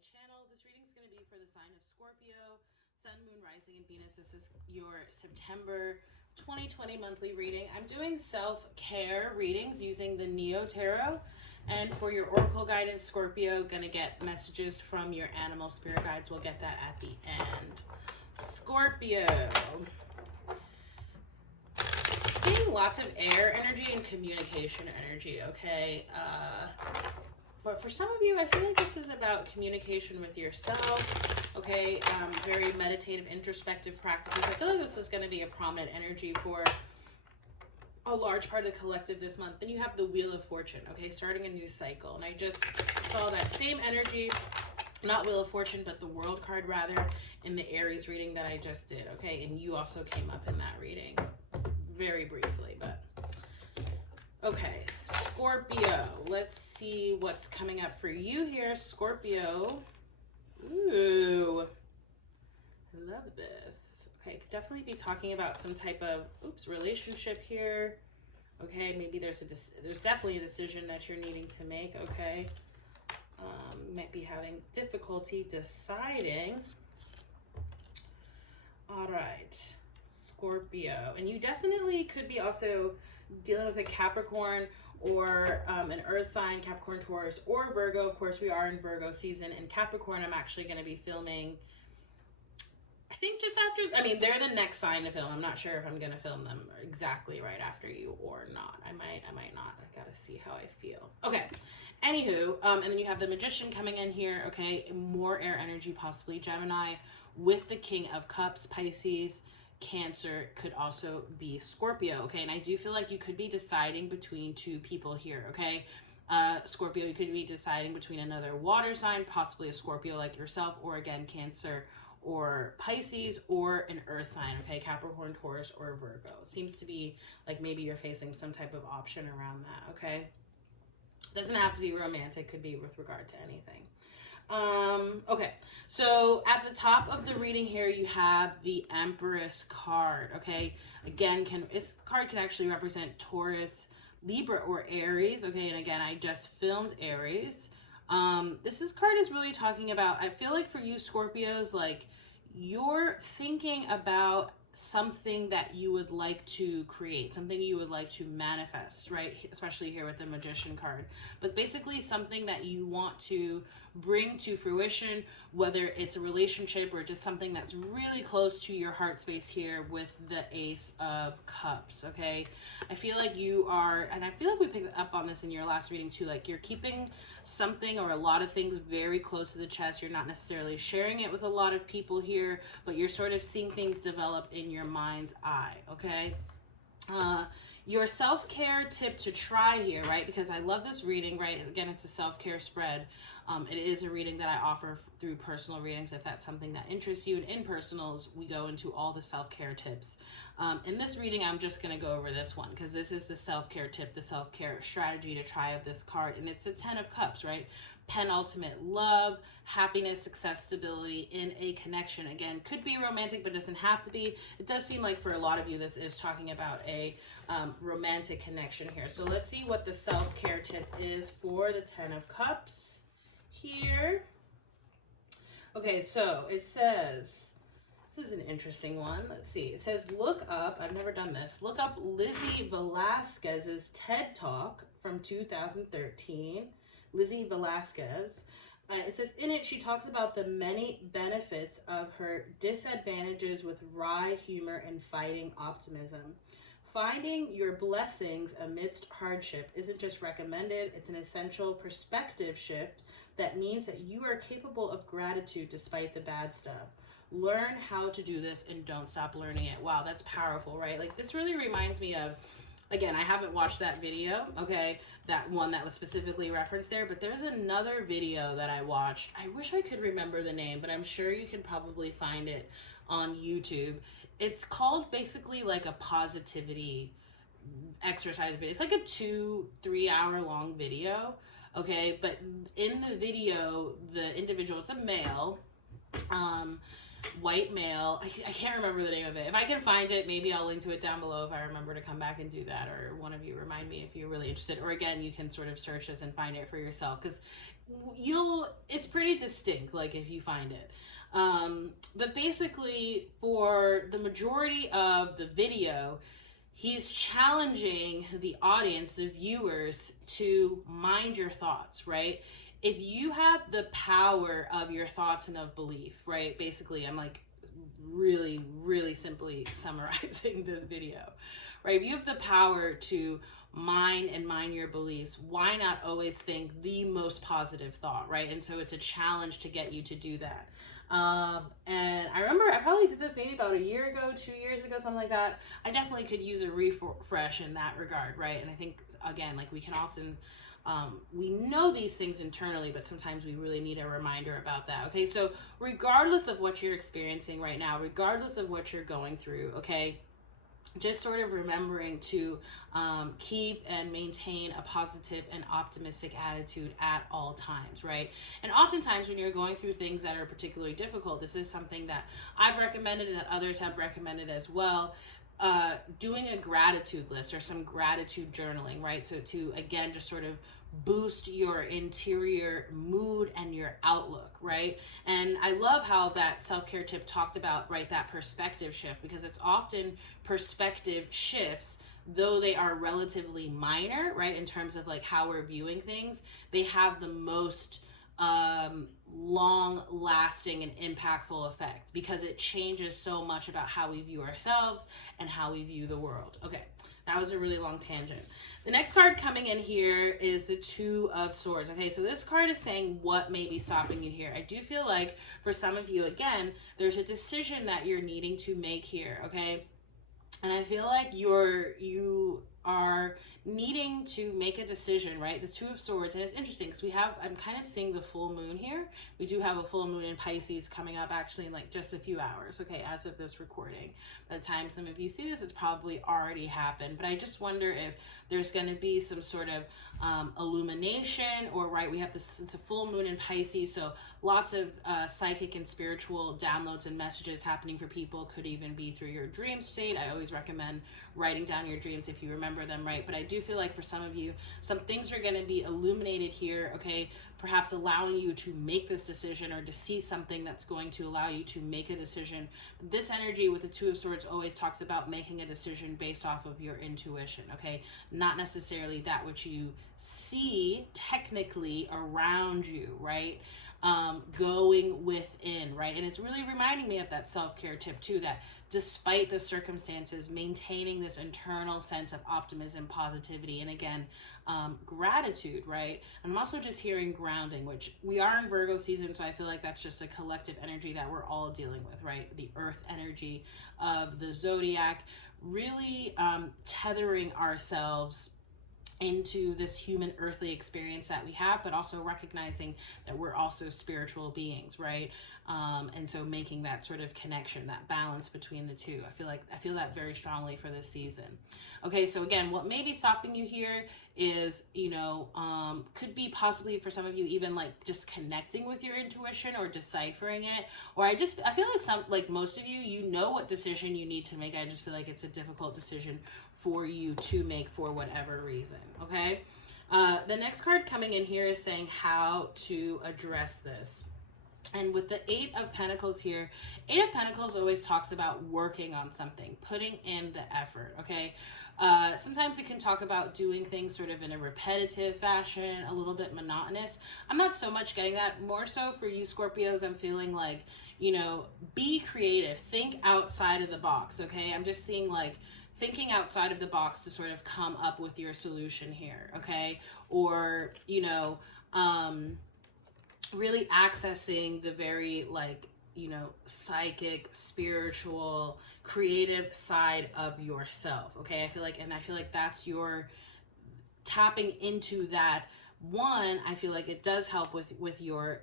channel. This reading is going to be for the sign of Scorpio, Sun, Moon, Rising, and Venus. This is your September 2020 monthly reading. I'm doing self-care readings using the Neo Tarot. And for your oracle guidance, Scorpio, going to get messages from your animal spirit guides. We'll get that at the end. Scorpio. Seeing lots of air energy and communication energy, okay? But for some of you, I feel like this is about communication with yourself, okay? Very meditative, introspective practices. I feel like this is going to be a prominent energy for a large part of the collective this month. Then you have the Wheel of Fortune, okay? Starting a new cycle. And I just saw that same energy, not Wheel of Fortune, but the World card rather, in the Aries reading that I just did, okay? And you also came up in that reading very briefly, but okay. Scorpio, let's see what's coming up for you here, Scorpio. Ooh, I love this. Okay, could definitely be talking about some type of relationship here. Okay, maybe there's definitely a decision that you're needing to make. Okay, might be having difficulty deciding. All right, Scorpio, and you definitely could be also dealing with a Capricorn or an earth sign, Capricorn, Taurus, or Virgo. Of course, we are in Virgo season. And Capricorn, I'm actually going to be filming, I think just after, I mean, they're the next sign to film. I'm not sure if I'm going to film them exactly right after you or not. I might not. I got to see how I feel. Okay. Anywho, and then you have the Magician coming in here. Okay. More air energy, possibly Gemini, with the King of Cups, Pisces. Cancer, could also be Scorpio, okay? And I do feel like you could be deciding between two people here, okay? Scorpio, you could be deciding between another water sign, possibly a Scorpio like yourself, or again, Cancer or Pisces, or an earth sign, okay? Capricorn, Taurus, or Virgo. It seems to be like maybe you're facing some type of option around that, okay? Doesn't have to be romantic, could be with regard to anything. Okay, so at the top of the reading here, you have the Empress card, okay? Again, this card can actually represent Taurus, Libra, or Aries, okay? And again, I just filmed Aries. This card is really talking about, I feel like for you Scorpios, like you're thinking about something that you would like to create, something you would like to manifest, right? Especially here with the Magician card, but basically something that you want to bring to fruition, whether it's a relationship or just something that's really close to your heart space here with the Ace of Cups, okay? I feel like you are, and I feel like we picked up on this in your last reading too, like you're keeping something or a lot of things very close to the chest. You're not necessarily sharing it with a lot of people here, but you're sort of seeing things develop in your mind's eye, okay? Your self-care tip to try here, right? Because I love this reading, right? Again, it's a self-care spread. It is a reading that I offer through personal readings if that's something that interests you. And in personals, we go into all the self-care tips. In this reading, I'm just going to go over this one because this is the self-care tip, the self-care strategy to try of this card. And it's the 10 of Cups, right? Penultimate love, happiness, success, stability in a connection. Again, could be romantic, but doesn't have to be. It does seem like for a lot of you, this is talking about a romantic connection here. So let's see what the self-care tip is for the 10 of Cups here. Okay, so it says, this is an interesting one. Let's see. It says, look up, I've never done this, look up Lizzie Velasquez's TED Talk from 2013. Lizzie Velasquez. It says, in it, she talks about the many benefits of her disadvantages with wry humor and fighting optimism. Finding your blessings amidst hardship isn't just recommended, it's an essential perspective shift that means that you are capable of gratitude despite the bad stuff. Learn how to do this and don't stop learning it. Wow, that's powerful, right? Like this really reminds me of, again, I haven't watched that video, okay, that one that was specifically referenced there, but there's another video that I watched. I wish I could remember the name, but I'm sure you can probably find it on YouTube. It's called basically like a positivity exercise video. It's like a 2-3 hour long video, okay, but in the video, the individual is a male, white male. I can't remember the name of it. If I can find it, maybe I'll link to it down below if I remember to come back and do that, or one of you remind me if you're really interested. Or again, you can sort of search this and find it for yourself, because it's pretty distinct, like if you find it. But basically, for the majority of the video, he's challenging the audience, the viewers, to mind your thoughts, right? If you have the power of your thoughts and of belief, right? Basically, I'm like really, really simply summarizing this video, right? If you have the power to mind your beliefs, why not always think the most positive thought, right? And so it's a challenge to get you to do that. And I remember I probably did this maybe about a year ago, 2 years ago, something like that. I definitely could use a refresh in that regard, right? And I think, again, like we can often, we know these things internally, but sometimes we really need a reminder about that. Okay, so regardless of what you're experiencing right now, regardless of what you're going through, okay, just sort of remembering to keep and maintain a positive and optimistic attitude at all times, right? And oftentimes when you're going through things that are particularly difficult, this is something that I've recommended and that others have recommended as well, doing a gratitude list or some gratitude journaling, right? So to, again, just sort of boost your interior mood and your outlook, right? And I love how that self-care tip talked about, right, that perspective shift, because it's often perspective shifts, though they are relatively minor, right, in terms of like how we're viewing things, they have the most long lasting and impactful effect, because it changes so much about how we view ourselves and how we view the world. Okay, that was a really long tangent. The next card coming in here is the Two of Swords. Okay, so this card is saying what may be stopping you here. I do feel like for some of you, again, there's a decision that you're needing to make here, okay? And I feel like you are needing to make a decision, right? The Two of Swords, and it's interesting because I'm kind of seeing the full moon here. We do have a full moon in Pisces coming up actually in like just a few hours, okay, as of this recording. By the time some of you see this, it's probably already happened. But I just wonder if there's going to be some sort of illumination, or right, we have this, it's a full moon in Pisces, so lots of psychic and spiritual downloads and messages happening for people. Could even be through your dream state. I always recommend writing down your dreams if you remember them, right? But I do feel like for some of you, some things are going to be illuminated here, okay? Perhaps allowing you to make this decision or to see something that's going to allow you to make a decision. This energy with the Two of Swords always talks about making a decision based off of your intuition, okay? Not necessarily that which you see technically around you, right? Going within, right? And it's really reminding me of that self-care tip too, that despite the circumstances, maintaining this internal sense of optimism, positivity, and again, gratitude, right? And I'm also just hearing grounding, which we are in Virgo season, so I feel like that's just a collective energy that we're all dealing with, right? The earth energy of the zodiac, really tethering ourselves into this human earthly experience that we have, but also recognizing that we're also spiritual beings, right? And so making that sort of connection, that balance between the two. I feel that very strongly for this season. Okay, so again, what may be stopping you here is, could be possibly for some of you even like just connecting with your intuition or deciphering it. Or I feel like most of you know what decision you need to make. I just feel like it's a difficult decision for you to make for whatever reason, okay? The next card coming in here is saying how to address this. And with the Eight of Pentacles here, Eight of Pentacles always talks about working on something, putting in the effort, okay? Sometimes it can talk about doing things sort of in a repetitive fashion, a little bit monotonous. I'm not so much getting that. More so for you Scorpios, I'm feeling like, be creative, think outside of the box, okay? I'm just seeing like thinking outside of the box to sort of come up with your solution here, okay? Or, really accessing the very psychic, spiritual, creative side of yourself, okay? I feel like that's your tapping into that. One, I feel like it does help with your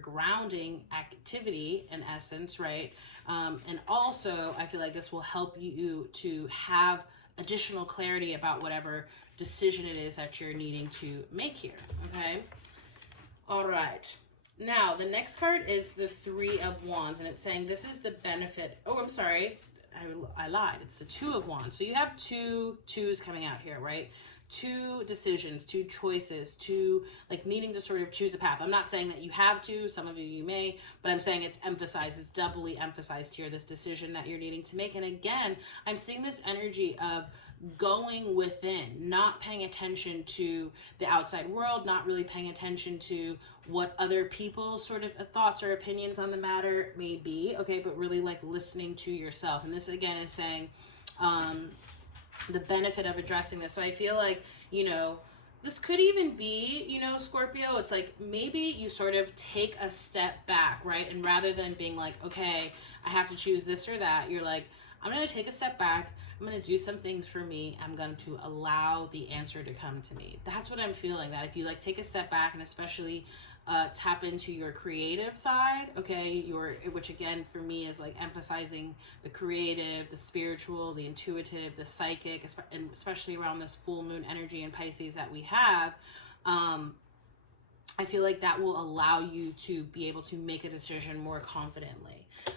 grounding activity in essence, right? And also I feel like this will help you to have additional clarity about whatever decision it is that you're needing to make here, okay? All right. Now, the next card is the Three of Wands, and it's saying this is the benefit. Oh, I'm sorry. I lied. It's the Two of Wands. So you have two twos coming out here, right? Two decisions, two choices, two, like, needing to sort of choose a path. I'm not saying that you have to. Some of you may, but I'm saying it's emphasized. It's doubly emphasized here, this decision that you're needing to make. And again, I'm seeing this energy of going within, not paying attention to the outside world, not really paying attention to what other people's sort of thoughts or opinions on the matter may be, okay, but really like listening to yourself. And this again is saying the benefit of addressing this. So I feel like, you know, this could even be, you know, Scorpio, it's like maybe you sort of take a step back, right? And rather than being like, okay, I have to choose this or that, you're like, I'm going to take a step back. I'm going to do some things for me. I'm going to allow the answer to come to me. That's what I'm feeling, that if you like take a step back and especially tap into your creative side, okay, which again for me is like emphasizing the creative, the spiritual, the intuitive, the psychic, and especially around this full moon energy in Pisces that we have. I feel like that will allow you to be able to make a decision more confidently.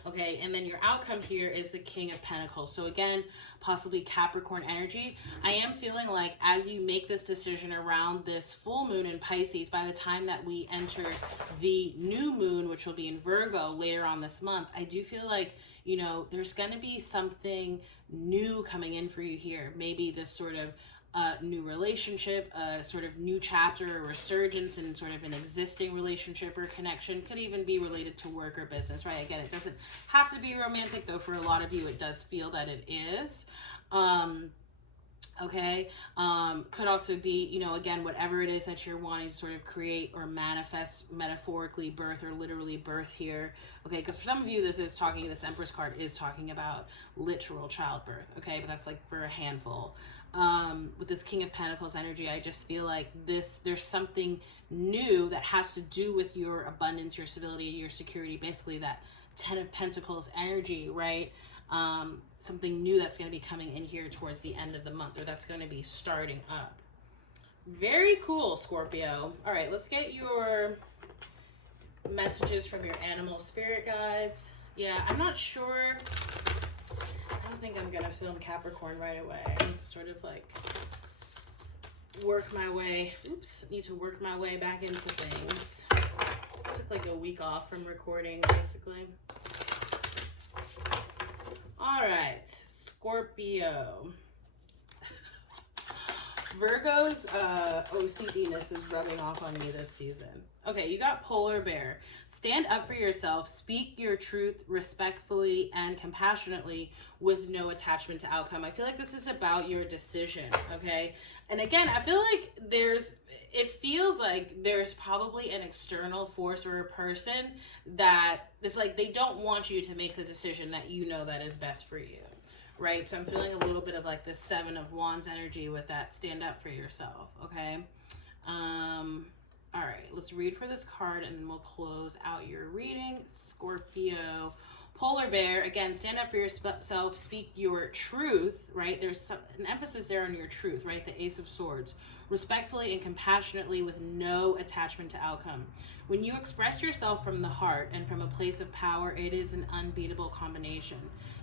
Okay, and then your outcome here is the King of Pentacles. So again, possibly Capricorn energy. I am feeling like as you make this decision around this full moon in Pisces, by the time that we enter the new moon, which will be in Virgo later on this month, I do feel like, you know, there's going to be something new coming in for you here. Maybe this sort of new relationship, a sort of new chapter, a resurgence in sort of an existing relationship or connection. Could even be related to work or business, right? Again, it doesn't have to be romantic, though for a lot of you it does feel that it is. Okay, could also be, you know, again, whatever it is that you're wanting to sort of create or manifest, metaphorically birth or literally birth here. Okay, because for some of you this Empress card is talking about literal childbirth, okay, but that's like for a handful. With this King of Pentacles energy, I just feel like there's something new that has to do with your abundance, your stability, your security, basically that Ten of Pentacles energy, right? Something new that's going to be coming in here towards the end of the month, or that's going to be starting up. Very cool, Scorpio. All right, let's get your messages from your animal spirit guides. Yeah, I'm not sure. I don't think I'm going to film Capricorn right away. I need to sort of like work my way. Need to work my way back into things. I took like a week off from recording, basically. All right, Scorpio. Virgo's OCD-ness is rubbing off on me this season. Okay, you got Polar Bear. Stand up for yourself. Speak your truth respectfully and compassionately with no attachment to outcome. I feel like this is about your decision, okay? And again, I feel like it feels like there's probably an external force or a person that it's like they don't want you to make the decision that you know that is best for you. Right, so I'm feeling a little bit of like the Seven of Wands energy with that stand up for yourself, okay? All right, let's read for this card and then we'll close out your reading. Scorpio, Polar Bear, again, stand up for yourself, speak your truth, right? There's an emphasis there on your truth, right? The Ace of Swords. Respectfully and compassionately with no attachment to outcome. When you express yourself from the heart and from a place of power, it is an unbeatable combination.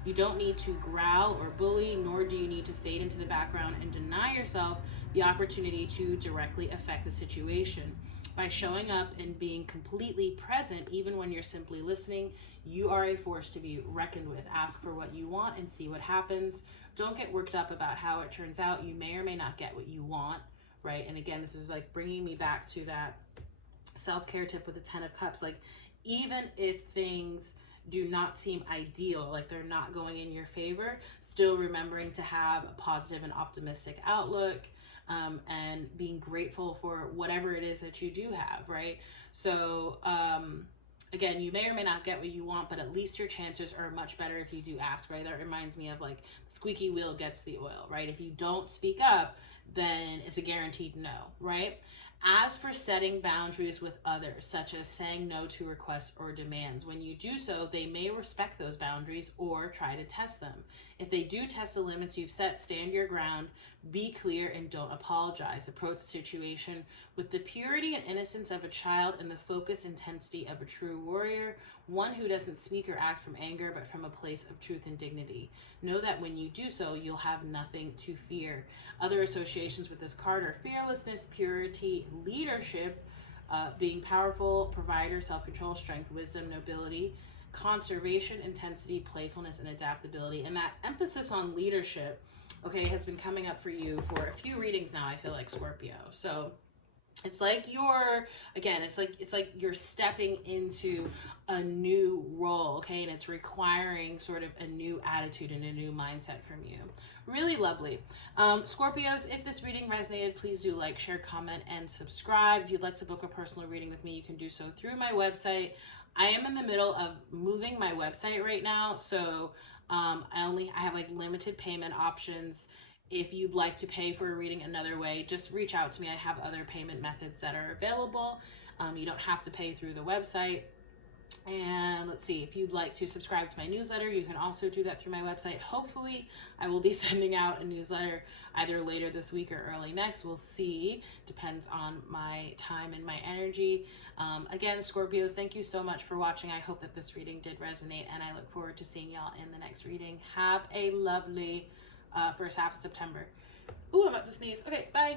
You don't need to growl or bully, nor do you need to fade into the background and deny yourself the opportunity to directly affect the situation. By showing up and being completely present, even when you're simply listening, you are a force to be reckoned with. Ask for what you want and see what happens. Don't get worked up about how it turns out. You may or may not get what you want, right? And again, this is like bringing me back to that self-care tip with the 10 of Cups. Like, even if things do not seem ideal, like they're not going in your favor, still remembering to have a positive and optimistic outlook, and being grateful for whatever it is that you do have, right? So again, you may or may not get what you want, but at least your chances are much better if you do ask, right? That reminds me of like the squeaky wheel gets the oil, right? If you don't speak up, then it's a guaranteed no, right? As for setting boundaries with others, such as saying no to requests or demands, when you do so, they may respect those boundaries or try to test them. If they do test the limits you've set, stand your ground, be clear, and don't apologize. Approach the situation with the purity and innocence of a child and the focused intensity of a true warrior, one who doesn't speak or act from anger, but from a place of truth and dignity. Know that when you do so, you'll have nothing to fear. Other associations with this card are fearlessness, purity, leadership, being powerful, provider, self-control, strength, wisdom, nobility, conservation, intensity, playfulness, and adaptability. And that emphasis on leadership, okay, has been coming up for you for a few readings now, I feel like, Scorpio. So it's like it's like you're stepping into a new role, okay, and it's requiring sort of a new attitude and a new mindset from you. Really lovely. Scorpios, if this reading resonated, please do like, share, comment, and subscribe. If you'd like to book a personal reading with me, you can do so through my website. I am in the middle of moving my website right now, so I have like limited payment options. If you'd like to pay for a reading another way, just reach out to me. I have other payment methods that are available. You don't have to pay through the website. And let's see, if you'd like to subscribe to my newsletter, you can also do that through my website. Hopefully, I will be sending out a newsletter either later this week or early next. We'll see. Depends on my time and my energy. Again, Scorpios, thank you so much for watching. I hope that this reading did resonate, and I look forward to seeing y'all in the next reading. Have a lovely first half of September. Ooh, I'm about to sneeze. Okay, bye.